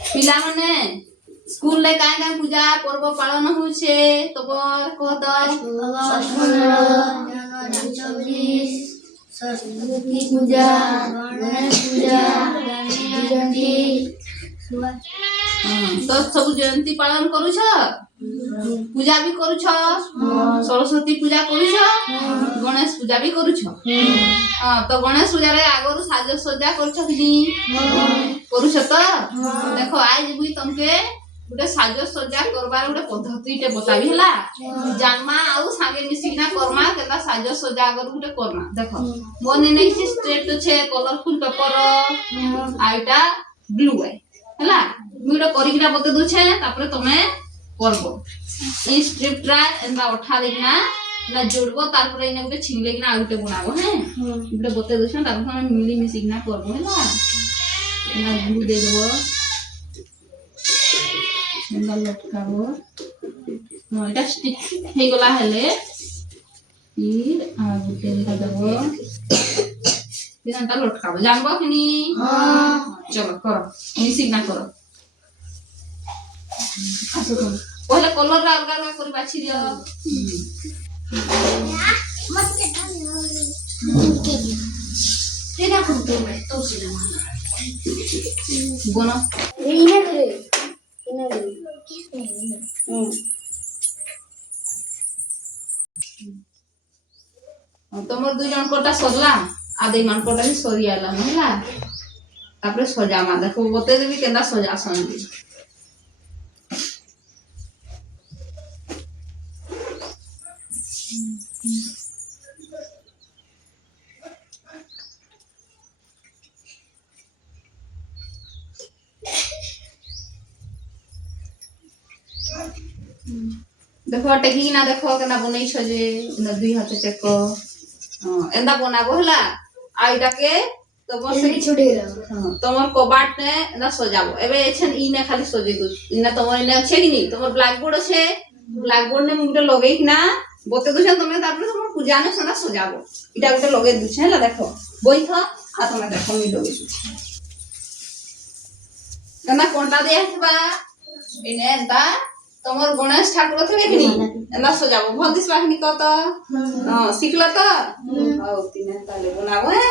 पिला माने स्कूल ले काय काय पूजा पर्व पालन होछे तबर कहत सरस्वती पूजा गणेश पूजा जयंती तो सब जयंती पालन करू छ पूजा भी करू छ सरस्वती पूजा करू छ गणेश पूजा भी करू छ तो गणेश पूजा रे आगरु साज सज्जा करू छ कि करू छ त देखो आज भी तुमके गुटे साज सज्जा करबार गुटे पद्धतिटे बताबी हला जानमा आउ सागे मिसिना करमा केला साज सज्जा अगर गुटे करना देखो मोने नै कि स्ट्रेट छे कलरफुल पेपर आइटा ब्लू है हला मुइडो करिकिना बते दउ छे तापरे तमे करबो ई स्ट्रिप ट्राई एंदा उठा देना ना जोड़बो तारपरे इने गुटे छिललेकिना आउटे बनाबो हैं गुटे बते दउ छे तारपरे हम मिली मिसिना करबो हला एना ब्लू दे देबो एंदा लटकाबो एटा स्टिक हे गला हेले फिर आ गुटे दे देबो फिर एंदा लटकाबो जानबो किनी हां चलो करो मिसिना करो आसो तो पहले कलर रा अलग अलग करी बाछि दियो मत के तेरा को तो मैं तो से बोलो इने रे तमर दुई जन कोटा सजला आधे मान कोटा भी सरियाला होला तापरे सजामा देखो बते देबी केंदा सजा संदी देखो टेकी ना देखो केना बनै छ जे न दुई हाथ चेक एंदा बनाबो हला आइडा के तमर से छोटे तमर कबाट ने एंदा सजाबो एबे एछन इने खाली सजे दु इने तमर इने छै कि नी तमर ब्लैक बोर्ड छै ब्लैक बोर्ड ने मुटे लगै कि ना बते दु छ तमे तापर तमर पूजा ने सना सजाबो इटा गुटे लगै दु छ हला देखो बोई था आ तमे देखो मी लगै दु एना कोंटा दे हबा इने एंदा तमर गणेश ठाकुर थे कि नी एना सजाबो भल दिसबा कि नी कहत हां सिखला त औ तिने ताले बनाबो है।